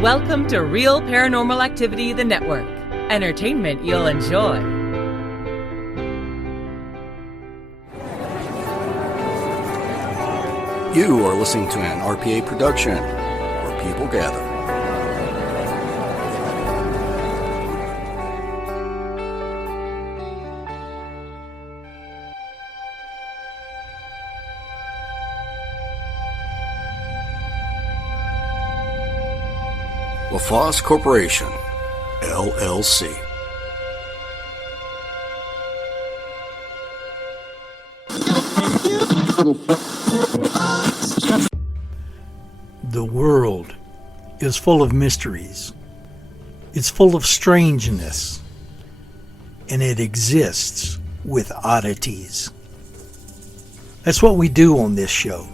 Welcome to Real Paranormal Activity, the network. Entertainment you'll enjoy. You are listening to an RPA production where people gather. LaFosse Corporation, LLC. The world is full of mysteries. It's full of strangeness. And it exists with oddities. That's what we do on this show.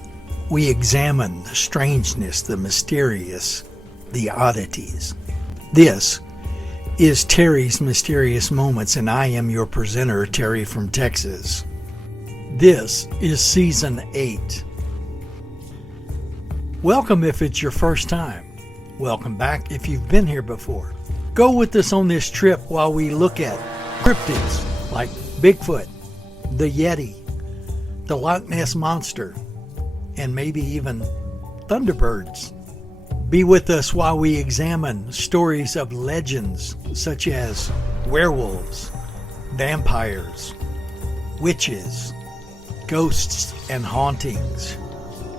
We examine the strangeness, the mysterious, the oddities. This is Terry's Mysterious Moments, and I am your presenter, Terry from Texas. This is Season 8. Welcome if it's your first time. Welcome back if you've been here before. Go with us on this trip while we look at cryptids like Bigfoot, the Yeti, the Loch Ness Monster, and maybe even Thunderbirds. Be with us while we examine stories of legends such as werewolves, vampires, witches, ghosts, and hauntings.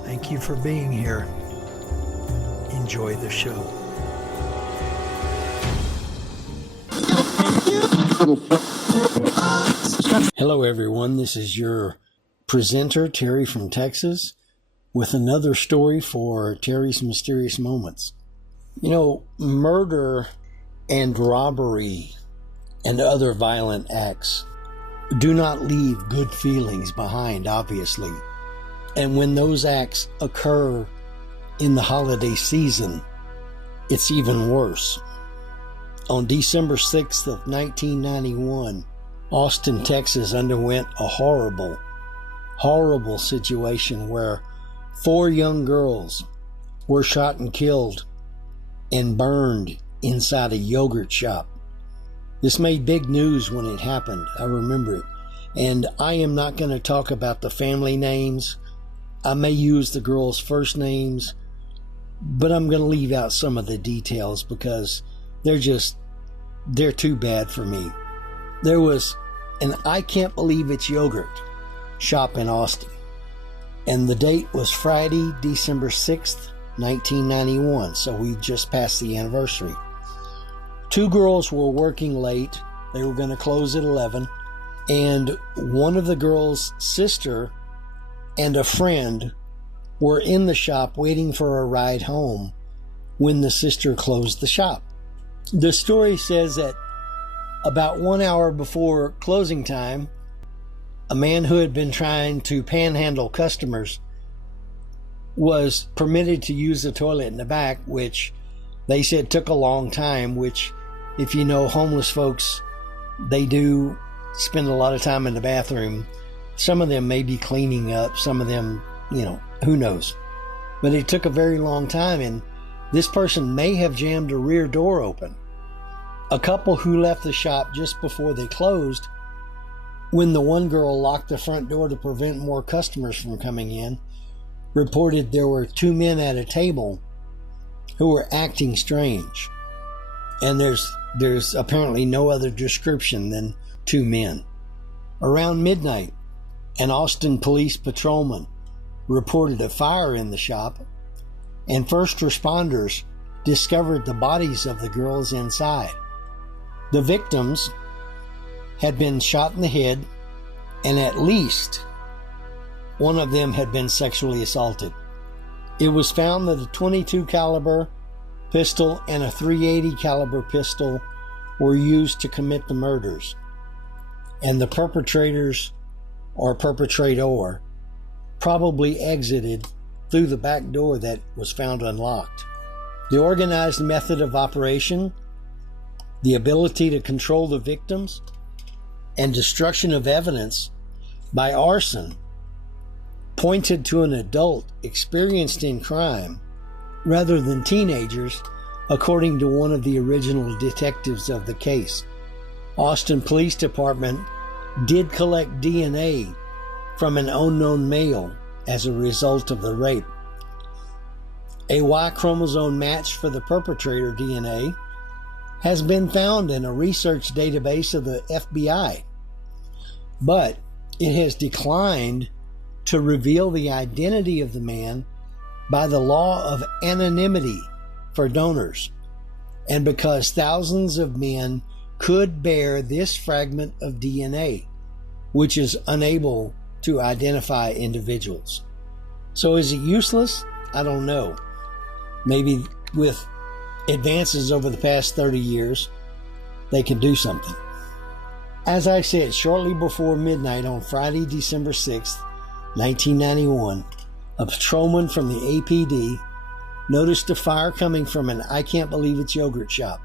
Thank you for being here. Enjoy the show. Hello everyone, this is your presenter, Terry from Texas, with another story for Terry's Mysterious Moments. You know, murder and robbery and other violent acts do not leave good feelings behind, obviously. And when those acts occur in the holiday season, it's even worse. On December 6th of 1991, Austin, Texas underwent a horrible situation where 4 young girls were shot and killed and burned inside a yogurt shop. This made big news when it happened. I remember it. And I am not going to talk about the family names. I may use the girls' first names, but I'm going to leave out some of the details because they're too bad for me. There was an I Can't Believe It's Yogurt shop in Austin. And the date was Friday, December 6th, 1991. So we just passed the anniversary. 2 girls were working late. They were going to close at 11. And one of the girls' sister and a friend were in the shop waiting for a ride home when the sister closed the shop. The story says that about 1 hour before closing time, a man who had been trying to panhandle customers was permitted to use the toilet in the back, which they said took a long time, which, if you know homeless folks, they do spend a lot of time in the bathroom. Some of them may be cleaning up, some of them, who knows. But it took a very long time, and this person may have jammed a rear door open. A couple who left the shop just before they closed, when the one girl locked the front door to prevent more customers from coming in, reported there were 2 men at a table who were acting strange. And there's apparently no other description than 2 men. Around midnight, an Austin police patrolman reported a fire in the shop, and first responders discovered the bodies of the girls inside. The victims had been shot in the head, and at least one of them had been sexually assaulted. It was found that a .22 caliber pistol and a .380 caliber pistol were used to commit the murders, and the perpetrators or perpetrator probably exited through the back door that was found unlocked. The organized method of operation, the ability to control the victims, and destruction of evidence by arson pointed to an adult experienced in crime rather than teenagers according to one of the original detectives of the case. Austin Police Department did collect DNA from an unknown male as a result of the rape. A Y chromosome match for the perpetrator DNA has been found in a research database of the FBI, but it has declined to reveal the identity of the man by the law of anonymity for donors, and because thousands of men could bear this fragment of DNA, which is unable to identify individuals. So is it useless? I don't know. Maybe with advances over the past 30 years, they can do something. As I said, shortly before midnight on Friday, December 6th, 1991, a patrolman from the APD noticed a fire coming from an I Can't Believe It's yogurt shop.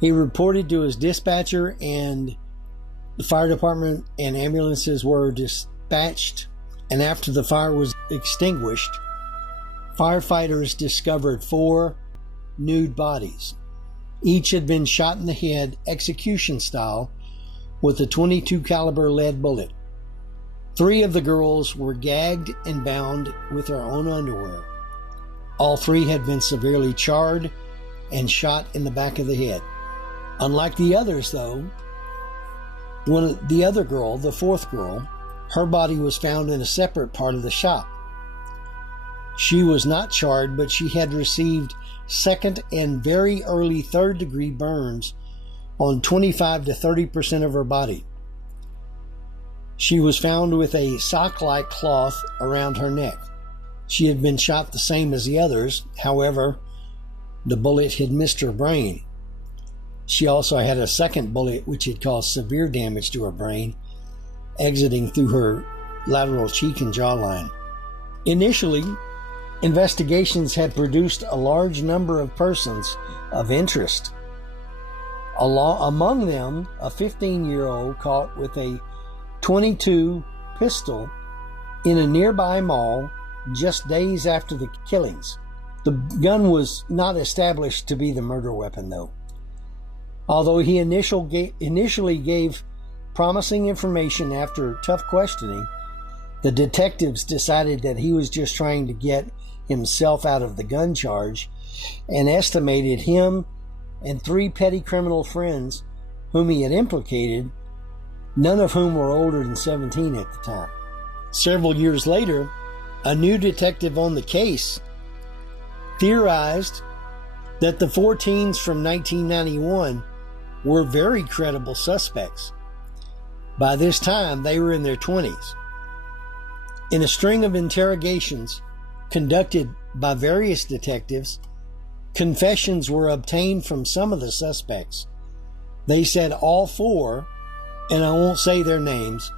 He reported to his dispatcher, and the fire department and ambulances were dispatched. And after the fire was extinguished, firefighters discovered 4 nude bodies. Each had been shot in the head execution style with a .22 caliber lead bullet. 3 of the girls were gagged and bound with their own underwear. All 3 had been severely charred and shot in the back of the head. Unlike the others, though, the other girl, the 4th girl, her body was found in a separate part of the shop. She was not charred, but she had received second and very early 3rd degree burns on 25 to 30% of her body. She was found with a sock-like cloth around her neck. She had been shot the same as the others. However, the bullet had missed her brain. She also had a second bullet which had caused severe damage to her brain, exiting through her lateral cheek and jawline. Initially, investigations had produced a large number of persons of interest. Among them, a 15-year-old caught with a .22 pistol in a nearby mall just days after the killings. The gun was not established to be the murder weapon, though. Although he initially gave promising information after tough questioning, the detectives decided that he was just trying to get himself out of the gun charge and estimated him and 3 petty criminal friends whom he had implicated, none of whom were older than 17 at the time. Several years later, a new detective on the case theorized that the 4 teens from 1991 were very credible suspects. By this time, they were in their 20s. In a string of interrogations conducted by various detectives, confessions were obtained from some of the suspects. They said all 4, and I won't say their names,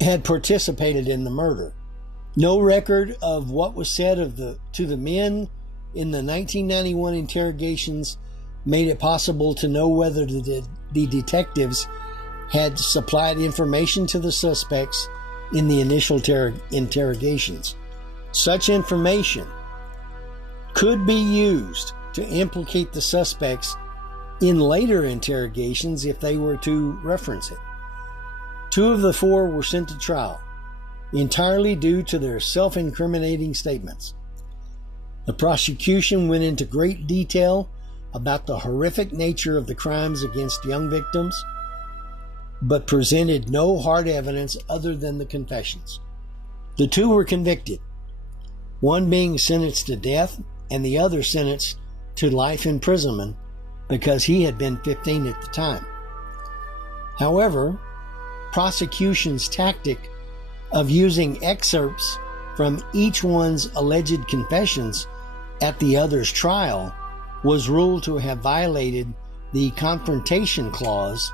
had participated in the murder. No record of what was said to the men in the 1991 interrogations made it possible to know whether the detectives had supplied information to the suspects in the initial interrogations. Such information could be used to implicate the suspects in later interrogations if they were to reference it. 2 of the 4 were sent to trial, entirely due to their self-incriminating statements. The prosecution went into great detail about the horrific nature of the crimes against young victims, but presented no hard evidence other than the confessions. The 2 were convicted, one being sentenced to death and the other sentenced to life imprisonment because he had been 15 at the time. However, prosecution's tactic of using excerpts from each one's alleged confessions at the other's trial was ruled to have violated the confrontation clause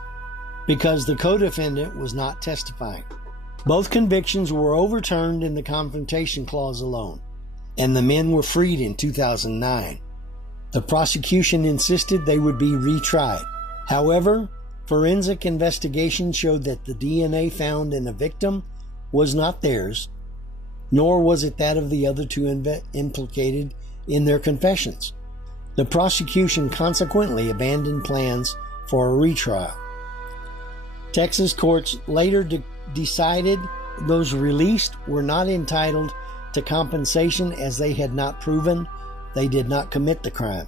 because the co-defendant was not testifying. Both convictions were overturned in the confrontation clause alone, and the men were freed in 2009. The prosecution insisted they would be retried. However, forensic investigation showed that the DNA found in the victim was not theirs, nor was it that of the other 2 implicated in their confessions. The prosecution consequently abandoned plans for a retrial. Texas courts later decided those released were not entitled to compensation as they had not proven they did not commit the crime.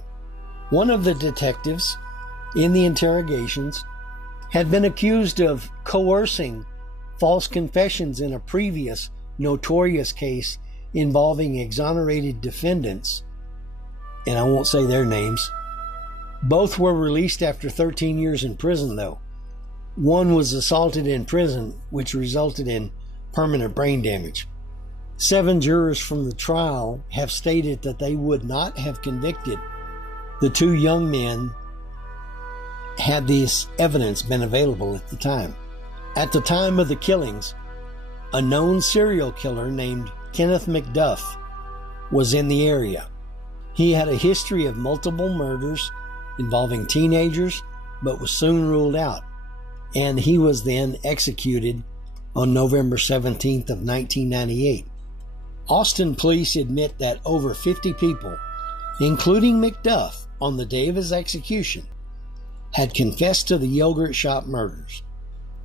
One of the detectives in the interrogations had been accused of coercing false confessions in a previous notorious case involving exonerated defendants, and I won't say their names. Both were released after 13 years in prison, though. One was assaulted in prison, which resulted in permanent brain damage. 7 jurors from the trial have stated that they would not have convicted the 2 young men had this evidence been available at the time. At the time of the killings, a known serial killer named Kenneth McDuff was in the area. He had a history of multiple murders involving teenagers, but was soon ruled out, and he was then executed on November 17th of 1998. Austin police admit that over 50 people, including McDuff, on the day of his execution, had confessed to the yogurt shop murders.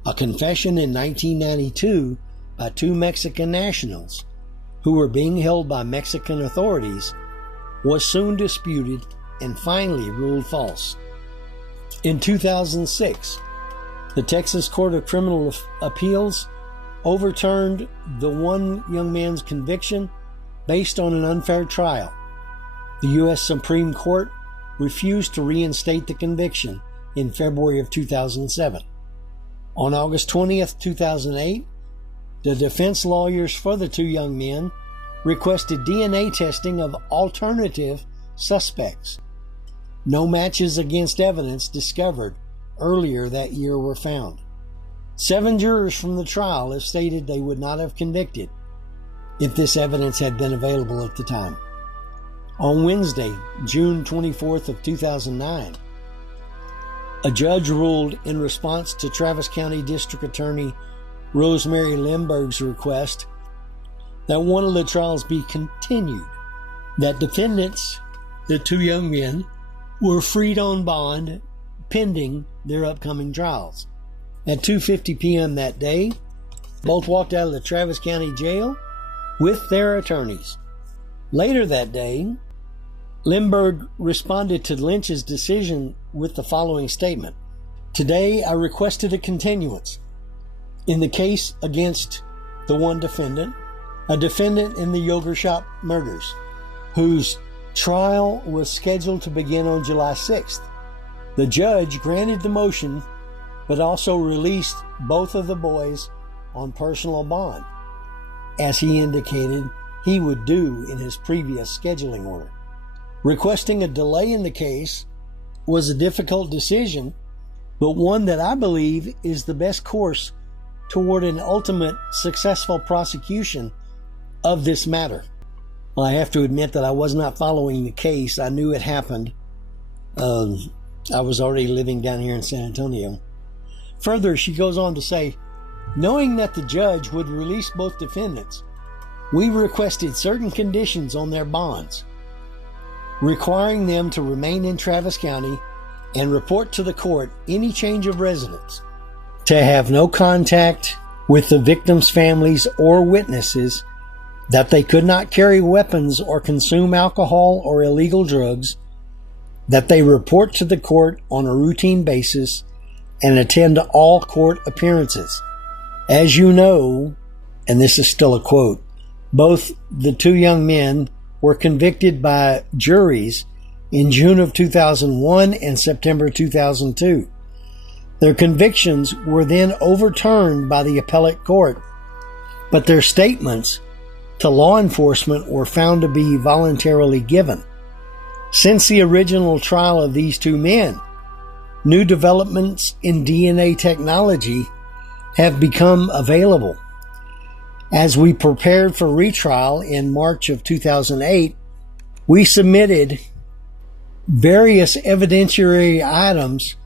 A confession in 1992 by 2 Mexican nationals who were being held by Mexican authorities was soon disputed and finally ruled false. In 2006, the Texas Court of Criminal Appeals overturned the one young man's conviction based on an unfair trial. The U.S. Supreme Court refused to reinstate the conviction in February of 2007. On August 20th, 2008, the defense lawyers for the 2 young men requested DNA testing of alternative suspects. No matches against evidence discovered earlier that year were found. 7 jurors from the trial have stated they would not have convicted if this evidence had been available at the time. On Wednesday, June 24th of 2009, a judge ruled in response to Travis County District Attorney Rosemary Lindbergh's request that one of the trials be continued, that defendants, the 2 young men, were freed on bond pending their upcoming trials. At 2:50 p.m. that day, both walked out of the Travis County Jail with their attorneys. Later that day, Lindbergh responded to Lynch's decision with the following statement: "Today I requested a continuance in the case against the one defendant, a defendant in the yogurt shop murders, whose trial was scheduled to begin on July 6th. The judge granted the motion, but also released both of the boys on personal bond, as he indicated he would do in his previous scheduling order. Requesting a delay in the case was a difficult decision, but one that I believe is the best course toward an ultimate successful prosecution of this matter." Well, I have to admit that I was not following the case. I knew it happened. I was already living down here in San Antonio. Further, she goes on to say, "Knowing that the judge would release both defendants, we requested certain conditions on their bonds, requiring them to remain in Travis County and report to the court any change of residence, to have no contact with the victims' families or witnesses, that they could not carry weapons or consume alcohol or illegal drugs, that they report to the court on a routine basis and attend all court appearances. As you know," and this is still a quote, "both the 2 young men were convicted by juries in June of 2001 and September 2002. Their convictions were then overturned by the appellate court, but their statements to law enforcement were found to be voluntarily given. Since the original trial of these 2 men, new developments in DNA technology have become available. As we prepared for retrial in March of 2008, we submitted various evidentiary items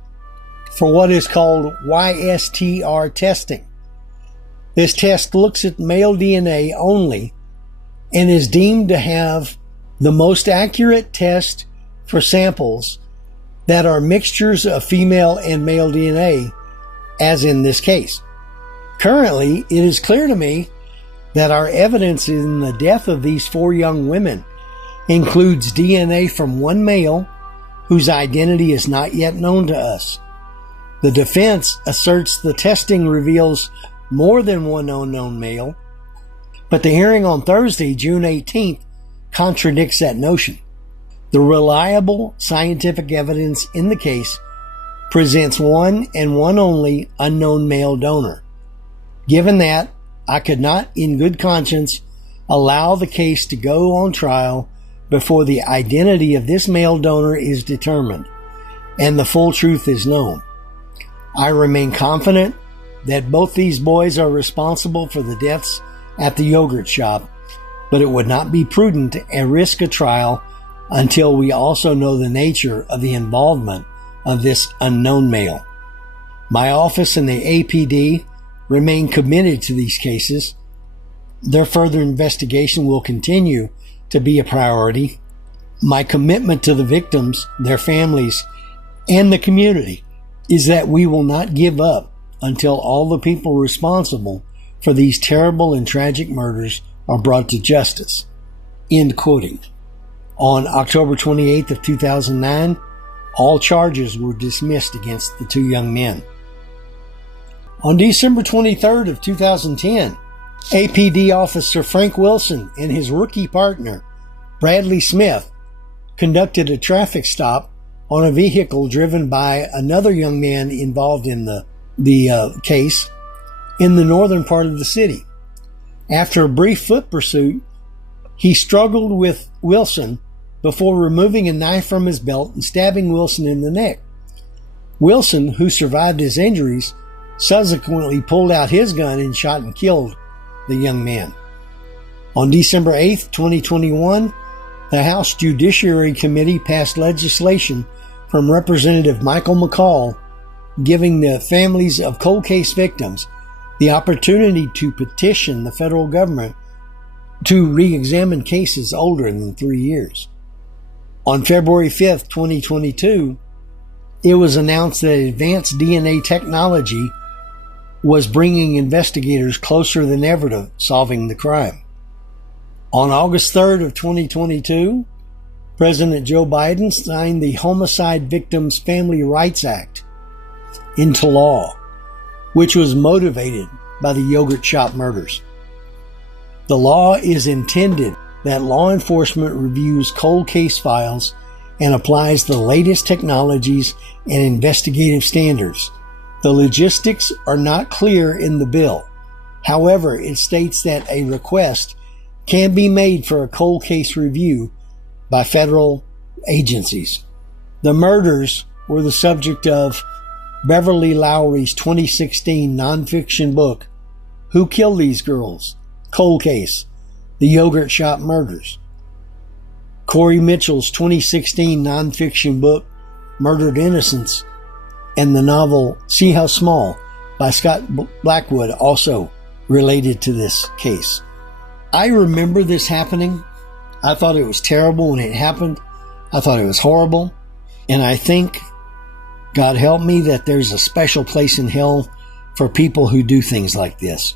for what is called YSTR testing. This test looks at male DNA only and is deemed to have the most accurate test for samples that are mixtures of female and male DNA, as in this case. Currently, it is clear to me that our evidence in the death of these 4 young women includes DNA from one male whose identity is not yet known to us. The defense asserts the testing reveals more than one unknown male, but the hearing on Thursday, June 18th, contradicts that notion. The reliable scientific evidence in the case presents one and one only unknown male donor. Given that, I could not, in good conscience, allow the case to go on trial before the identity of this male donor is determined and the full truth is known. I remain confident that both these boys are responsible for the deaths at the yogurt shop, but it would not be prudent to risk a trial until we also know the nature of the involvement of this unknown male. My office and the APD remain committed to these cases. Their further investigation will continue to be a priority. My commitment to the victims, their families, and the community is that we will not give up until all the people responsible for these terrible and tragic murders are brought to justice. End quoting. On October 28th of 2009, all charges were dismissed against the 2 young men. On December 23rd of 2010, APD Officer Frank Wilson and his rookie partner, Bradley Smith, conducted a traffic stop on a vehicle driven by another young man involved in the case in the northern part of the city. After a brief foot pursuit, he struggled with Wilson before removing a knife from his belt and stabbing Wilson in the neck. Wilson, who survived his injuries, subsequently pulled out his gun and shot and killed the young man. On December 8th, 2021, the House Judiciary Committee passed legislation from Representative Michael McCall giving the families of cold case victims the opportunity to petition the federal government to re-examine cases older than 3 years. On February 5th, 2022, it was announced that advanced DNA technology was bringing investigators closer than ever to solving the crime. On August 3rd of 2022, President Joe Biden signed the Homicide Victims Family Rights Act into law, which was motivated by the yogurt shop murders. The law is intended that law enforcement reviews cold case files and applies the latest technologies and investigative standards. The logistics are not clear in the bill. However, it states that a request can be made for a cold case review by federal agencies. The murders were the subject of Beverly Lowry's 2016 nonfiction book, Who Killed These Girls? Cold Case, The Yogurt Shop Murders. Corey Mitchell's 2016 nonfiction book, Murdered Innocents, and the novel See How Small by Scott Blackwood, also related to this case. I remember this happening. I thought it was terrible when it happened. I thought it was horrible. And I think, God help me, that there's a special place in hell for people who do things like this.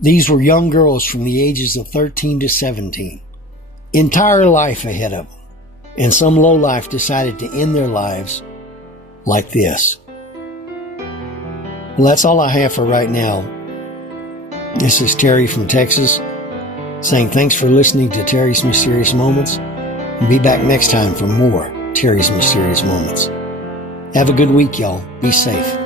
These were young girls from the ages of 13 to 17. Entire life ahead of them. And some lowlife decided to end their lives like this. Well, that's all I have for right now. This is Terry from Texas, saying thanks for listening to Terry's Mysterious Moments, and be back next time for more Terry's Mysterious Moments. Have a good week, y'all. Be safe.